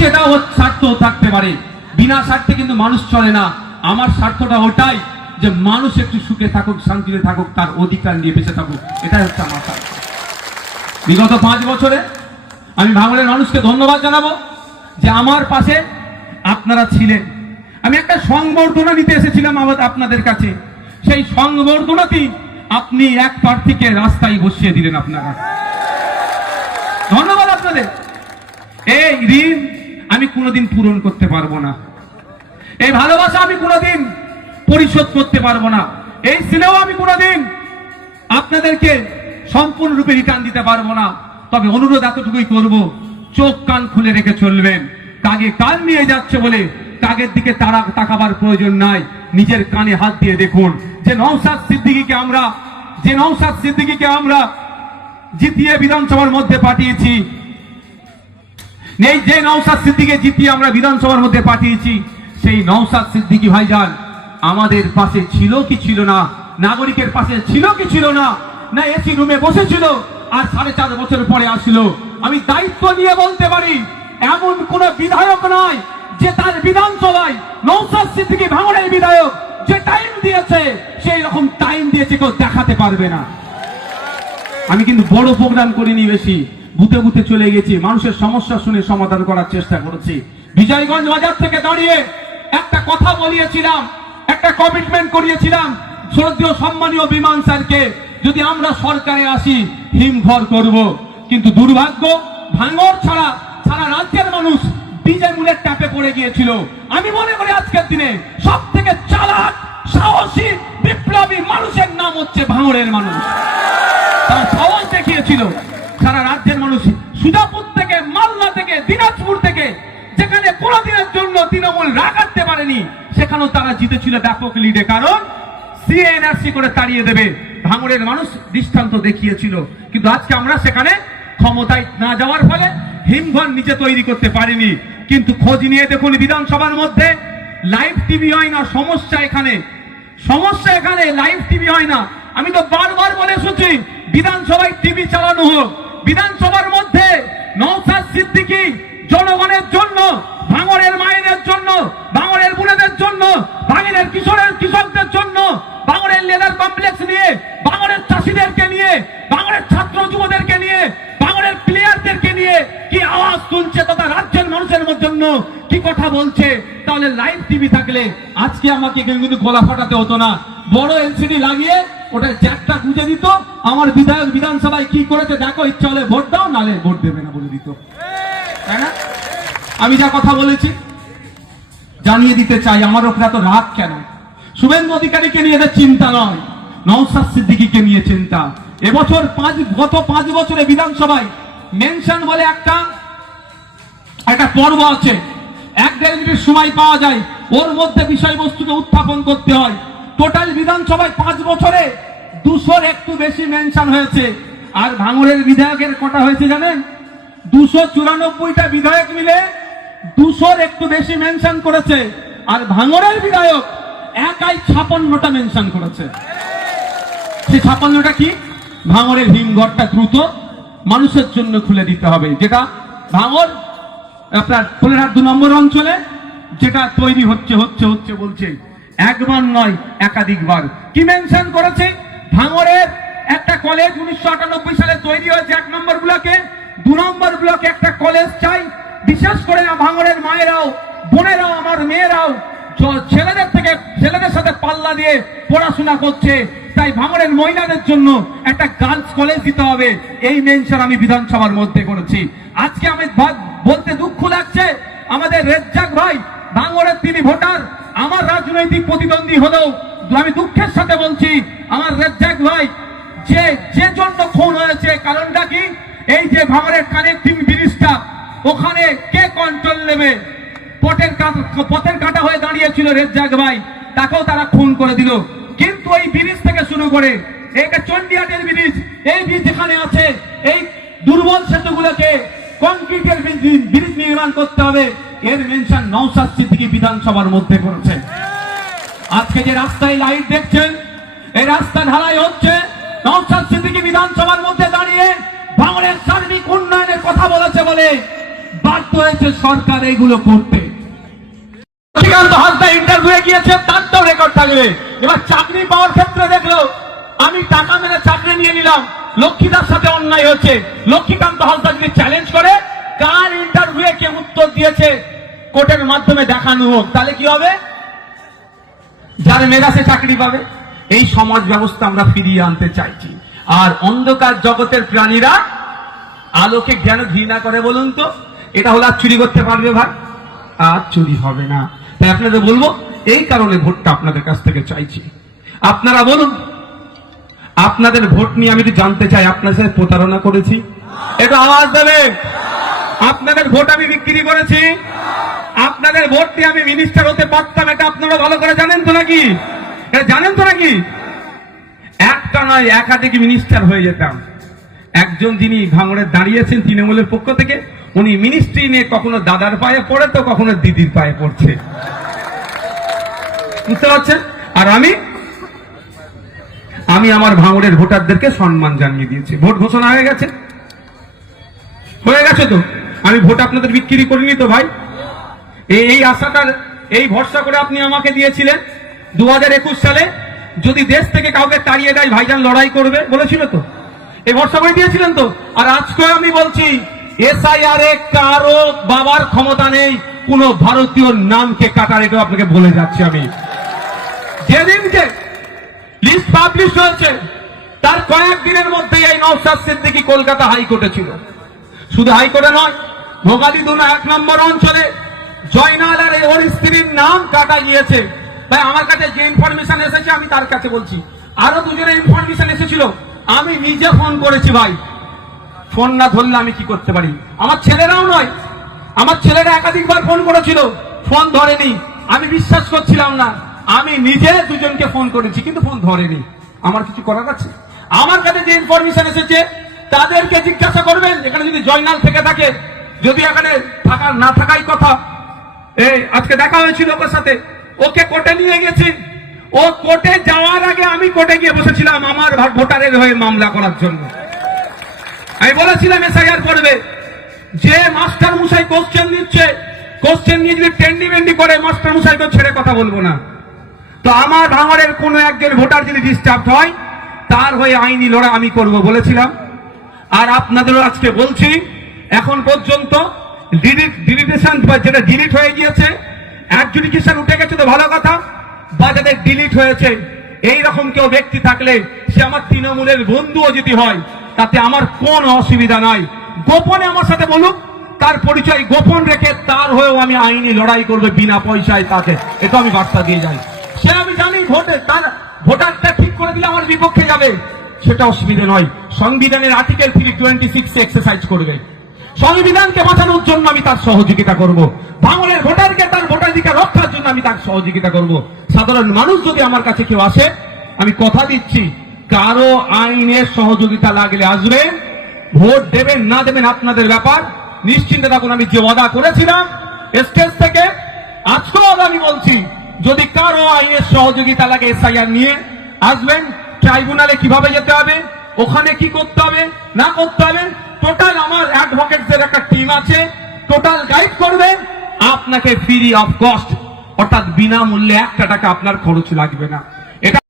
সেটাও স্বার্থ থাকতে পারে, বিনা স্বার্থে কিন্তু মানুষ চলে না। আমার স্বার্থটা ওটাই যে মানুষ একটু সুখে থাকুক, শান্তিতে থাকুক, তার অধিকার নিয়ে বেঁচে থাকুক, এটাই হচ্ছে আমার স্বার্থ। বিগত 5 বছরে আমি ভাঙড়ের মানুষকে ধন্যবাদ জানাবো যে আমার পাশে আপনারা ছিলেন। আমি একটা সংবর্ধনা নিতে এসেছিলাম আপনাদের কাছে, সেই সংবর্ধনাতেই আপনি এক প্রার্থীকে রাস্তায় বসিয়ে দিলেন। আপনারা ধন্যবাদ আপনাদের। এই ঋণ আমি কোনোদিন পূরণ করতে পারবো না, এই ভালোবাসা আমি কোনোদিন পরিশোধ করতে পারবো না, এই স্নেহ আমি কোনোদিন আপনাদেরকে সম্পূর্ণরূপে রিটার্ন দিতে পারবো না। তবে অনুরোধ এতটুকুই করব, চোখ কান খুলে রেখে চলবেন। কাগে কান নিয়ে যাচ্ছে বলে কাগের দিকে তাকাবার প্রয়োজন নাই। নিজের কানে হাত দিয়ে দেখুন যে নওশাদ সিদ্দিকীকে আমরা জিতিয়ে বিধানসভার মধ্যে পাঠিয়েছি, যে নওশাদ সিদ্দিকীকে জিতিয়ে আমরা বিধানসভার মধ্যে পাঠিয়েছি, সেই নওশাদ সিদ্দিকী ভাইজান আমাদের পাশে ছিল কি ছিল না, নাগরিকের পাশে ছিল কি ছিল না, না এসি রুমে বসেছিল আর 4.5 বছর পরে আসলো। আমি দায়িত্ব নিয়ে বলতে পারি এমন কোন বিধায়ক নয় যে তার বিধানসভায় নওশাদ সিদ্দিকী ভাঙড়ের বিধায়ক যে টাইম দিয়েছে সেই রকম টাইম দিয়েছে কেউ দেখাতে পারবে না। আমি কিন্তু বড় প্রোগ্রাম করিনি, বেশি বুথে বুথে চলে গেছি, মানুষের সমস্যা শুনে সমাধান করার চেষ্টা করেছি। বিজয়গঞ্জ বাজার থেকে দাঁড়িয়ে একটা কথা বলিয়েছিলাম, একটা কমিটমেন্ট করিয়েছিলাম শ্রদ্ধেয় সম্মানীয় বিমান স্যারকে, যদি আমরা সরকারে আসি হিমঘর করব। কিন্তু দুর্ভাগ্য, ভাঙড় ছাড়া সারা রাজ্যের মানুষ বিজেমূলের ট্যাপে পড়ে গিয়েছিল। আমি মনে করি আজকের দিনে সব থেকে চালাক, সাহসী, বিপ্লবী মানুষের নাম হচ্ছে ভাঙড়ের মানুষ। তারা সাহস দেখিয়েছিল। সারা রাজ্যের মানুষ, সুজাপুর থেকে, মালদা থেকে, দিনাজপুর থেকে, যেখানে কোনদিনের জন্য তৃণমূল রাগাতে পারেনি, সেখানেও তারা জিতেছিল ব্যাপক লিডে। কারণ সিএনআরসি করে তাড়িয়ে দেবে ভাঙড়ের মানুষ দৃষ্টান্ত দেখিয়েছিল। কিন্তু আজকে আমরা সেখানে ক্ষমতায় না যাওয়ার ফলে হিমঘর নিচে তৈরি করতে পারিনি। কিন্তু খোঁজ নিয়ে দেখুন, বিধানসভার মধ্যে লাইভ টিভি হয় না। সমস্যা এখানে লাইভ টিভি হয় না। আমি তো বারবার বলে এসেছি বিধানসভায় টিভি চালানো হোক। বিধানসভার মধ্যে নওশাদ সিদ্দিকী জনগণের জন্য, ভাঙড়ের মায়েদের জন্য, ভাঙড়ের বোনেদের জন্য, ভাঙড়ের কৃষকদের জন্য, ভাঙড়ের লেদার কমপ্লেক্স নিয়ে, ভাঙড়ের চাষিদেরকে নিয়ে, ভাঙড়ের ছাত্র যুবদেরকে নিয়ে, ভাঙড়ের প্লেয়ারদেরকে নিয়ে কি আওয়াজ তুলছে তথা রাজ্যের মানুষের জন্য কি কথা বলছে। তাহলে লাইভ টিভি থাকলে আজকে আমাকে কিন্তু গলা ফাটাতে হতো না। বড় এলসিডি লাগিয়ে ওটা জ্যাকটা গুঁজে দিত, আমার বিধায়ক বিধানসভায় কি করেছে দেখো, ইচ্ছা হলে ভোট দাও, নালে ভোট দেবে না বলে দিত, তাই না? আমি যা কথা বলেছি জানিয়ে দিতে চাই, আমার ওপরে এত রাগ কেন? শুভেন্দু অধিকারীকে নিয়ে এদের চিন্তা নয়, নওশাদ সিদ্দিকীকে নিয়ে চিন্তা। এবছর গত 5 বছরে বিধানসভায় মেনশন বলে একটা পর্ব আছে, 1-1.5 মিনিট সময় পাওয়া যায়, ওর মধ্যে বিষয়বস্তুকে উত্থাপন করতে হয়। টোটাল বিধানসভায় 5 বছরে 200-র একটু বেশি মেনশন হয়েছে। আর ভাঙড়ের বিধায়কের কটা হয়েছে জানেন? 294টা বিধায়ক মিলে 200-র একটু বেশি মেনশন করেছে। আর ভাঙড়ের বিধায়ক একাই 56টা মেনশন করেছে। সেই 56টা কি? ভাঙড়ের হিমঘরটা দ্রুত মানুষের জন্য খুলে দিতে হবে, যেটা ভাঙড় আপনার ফুলেরহাট 2 নম্বর অঞ্চলে যেটা তৈরি হচ্ছে বলছে, একবার নয় একাধিকবার। কি মেনশন করেছে? ভাঙড়ের একটা কলেজ 1998 সালে তৈরি হয়েছে 1 নম্বর ব্লকে, 2 নম্বর ব্লকে একটা কলেজ চাই। বিশেষ করে ভাঙড়ের মায়েরাও, বোনেরাও, আমার মেয়েরাও ছেলেদের সাথে পাল্লা দিয়ে পড়াশোনা করছে, তাই ভাঙড়ের মহিলাদের জন্য একটা গার্লস কলেজ দিতে হবে। এই মেনশন আমি বিধানসভার মধ্যে করেছি। আজকে আমি বলতে দুঃখ লাগছে, আমাদের রেজ্জাক ভাই ভাঙড়ের তিনি ভোটার, আমার রাজনৈতিক প্রতিদ্বন্দ্বী হলেও আমি দুঃখের সাথে বলছি, আমার রেজ্জাক ভাই যে জন্য খুন হয়েছে, কারণটা কি? এই যে ভাঙড়ের কানেক্টিং ব্রিজটা, ওখানে কে কন্ট্রোল নেবে? পথের কাটা হয়ে দাঁড়িয়েছিল রেজ্জাক ভাই, তাকেও তারা খুন করে দিল। কিন্তু এই ব্রিজ থেকে শুরু করে এইটা চন্ডিহাটের ব্রিজ, এই ব্রিজ যেখানে আছে, এই দুর্বল সেতুগুলোকে কংক্রিটের ব্রিজ নির্মাণ করতে হবে, এর মেনশন নওশাদ সিদ্দিকী বিধানসভার মধ্যে করেছে। আজকে যে রাস্তায় লাইট দেখছেন, এই রাস্তা ঢালাই হচ্ছে, নওশাদ সিদ্দিকী বিধানসভার মধ্যে দাঁড়িয়ে ভাঙড়ের সার্বিক উন্নয়নের কথা বলেছে বলে বাধ্য হয়েছে সরকার এগুলো করতে। লক্ষ্মীকান্ত হাসদা ইন্টারভিউ গিয়েছে, তারটাও রেকর্ড থাকবে। এবার চাকরি পাওয়ার ক্ষেত্রে দেখলো আমি টাকা মেরে চাকরি নিয়ে নিলাম, লক্ষ্মীদার সাথে অন্যায় হচ্ছে। লক্ষ্মীকান্ত হাসদা যদি চ্যালেঞ্জ করে কার ইন্টারভিউ কে উত্তর দিয়েছে কোর্টের মাধ্যমে দেখানো হোক, তাহলে কি হবে? যার মেধা সে চাকরি পাবে। এই সমাজ ব্যবস্থা আমরা ফিরিয়ে আনতে চাইছি। আর অন্ধকার জগতের প্রাণীরা আলোকে জ্ঞান ঘৃণা করে বলুন তো, এটা হলো আর চুরি করতে পারবে ভাই? আর চুরি হবে না। তাই আপনাদের বলবো, এই কারণে ভোটটা আপনাদের কাছ থেকে চাইছি। আপনারা বলুন, আপনাদের ভোট নিয়ে আমি একটু জানতে চাই, আপনার সাথে প্রতারণা করেছি? একটু আওয়াজ দেবে। আপনাদের ভোট আমি বিক্রি করেছি? আপনাদের ভোট দিয়ে আমি মিনিস্টার হতে পারতাম, এটা আপনারা ভালো করে জানেন তো নাকি? এটা জানেন তো নাকি? একটা নয়, একাধিক মিনিস্টার হয়ে যেতাম। একজন যিনি ভাঙড়ে দাঁড়িয়েছেন তৃণমূলের পক্ষ থেকে, উনি মিনিস্ট্রি নিয়ে কখনো দাদার পায়ে পড়ে তো কখনো দিদির পায়ে পড়ছে, বুঝতে পারছেন? আর আমি আমার ভাঙড়ের ভোটারদেরকে সম্মান জানিয়ে দিয়েছি। ভোট ঘোষণা হয়ে গেছে তো। আমি ভোট আপনাদের বিক্রি করিনি তো ভাই। এই আশাটার, এই ভরসা করে আপনি আমাকে দিয়েছিলেন 2021 সালে যদি দেশ থেকে কাউকে তাড়িয়ে দেয় ভাইজান লড়াই করবে বলেছিল তো, এই ভরসা করে দিয়েছিলেন তো। আর আজকে আমি বলছি, এসআইআর এ কারো বাবার ক্ষমতা নেই কোন ভারতীয় নামকে কাটার, এটা আপনাকে বলে যাচ্ছি আমি। যেদিনকে লিস্ট পাবলিশ হয়েছে তার কয়েকদিনের মধ্যে এই নওশাদ সিদ্দিকী কলকাতা হাইকোর্টে ছিল। শুধু হাইকোর্টে নয়, ভোগালী 1 নম্বর অঞ্চলে জয়নাল আর ওর স্ত্রীর নাম কাটা গিয়েছে। ভাই আমার কাছে যে ইনফরমেশন এসেছে আমি তার কাছে বলছি, আরো দুজনের ইনফরমেশন এসেছিল, আমি নিজে ফোন করেছি। ভাই ফোন না ধরলে আমি কি করতে পারি? আমার ছেলেরাও নয়, আমার ছেলেরা একাধিকবার ফোন করেছিল, ফোন ধরেনি। আমি বিশ্বাস করছিলাম না, আমি নিজে দুজনকে ফোন করেছি কিন্তু ফোন ধরেনি। আমার কিছু করার আছে? আমার কাছে যে ইনফরমেশন এসেছে তাদেরকে জিজ্ঞাসা করবেন, এখানে যদি জয়নাল থেকে থাকে, যদি এখানে থাকার না থাকাই কথা। এই আজকে দেখা হয়েছিল ওর সাথে, ওকে কোর্টে নিয়ে গেছি। ও কোর্টে যাওয়ার আগে আমি কোর্টে গিয়ে বসেছিলাম আমার ভোটারের হয়ে মামলা করার জন্য। আমি বলেছিলাম এসআইআর করবে, যে মাস্টার মশাই কোশ্চেন নিচ্ছে, কোশ্চেন নিয়ে যদি টেন্ডি বেন্ডি করে মাস্টার মশাইকে ছেড়ে কথা বলবো না। তো আমার ভাঙড়ের কোন একজন ভোটার যদি ডিস্টার্ব হয় তার হয়ে আইনি লড়াই আমি করব বলেছিলাম। আর আপনাদেরও আজকে বলছি, এখন পর্যন্ত ডিলিটেশন যেটা ডিলিট হয়ে গিয়েছে, অ্যাডজুডিকেশন উঠে গেছে তো ভালো কথা, বা যাদের ডিলিট হয়েছে এইরকম কেউ ব্যক্তি থাকলে সে আমার তৃণমূলের বন্ধুও যদি হয় তাতে আমার কোন অসুবিধা নাই। গোপনে আমার সাথে বলুক, তার পরিচয় গোপন রেখে তার হয়েও আমি আইনি লড়াই করবো বিনা পয়সায় তাকে, এটা আমি বার্তা দিয়ে যাই। সে আমি জানি ভোটে তার ভোটারটা ঠিক করে দিলে আমার বিপক্ষে যাবে, সেটা অসুবিধা নয়। সংবিধানের আর্টিকেল 326 এক্সারসাইজ করবে, সংবিধানকে বাঁচানোর জন্য আমি তার সহযোগিতা করব, ভাঙড়ের ভোটারকে তার ভোটাধিকার রক্ষার জন্য আমি তার সহযোগিতা করব। সাধারণ মানুষ যদি আমার কাছে কেউ আসে, আমি কথা দিচ্ছি কারো আইনের সহযোগিতা লাগলে আসবে, ভোট দেবেন না দেবেন আপনাদের ব্যাপার, নিশ্চিন্তে থাকুন। আমি যে ওয়াদা করেছিলাম স্টেজ থেকে, আজকেও আমি বলছি, যদি কারো আইনের সহযোগিতা লাগে এসআইআর নিয়ে আসবেন। ট্রাইব্যুনালে কিভাবে যেতে হবে, ওখানে কি করতে হবে না করতে হবে, টোটাল আমার অ্যাডভোকেটদের একটা টিম আছে, টোটাল গাইড করবে আপনাকে ফ্রি অফ কস্ট, অর্থাৎ বিনামূল্যে 1 টাকা আপনার খরচ লাগবে না।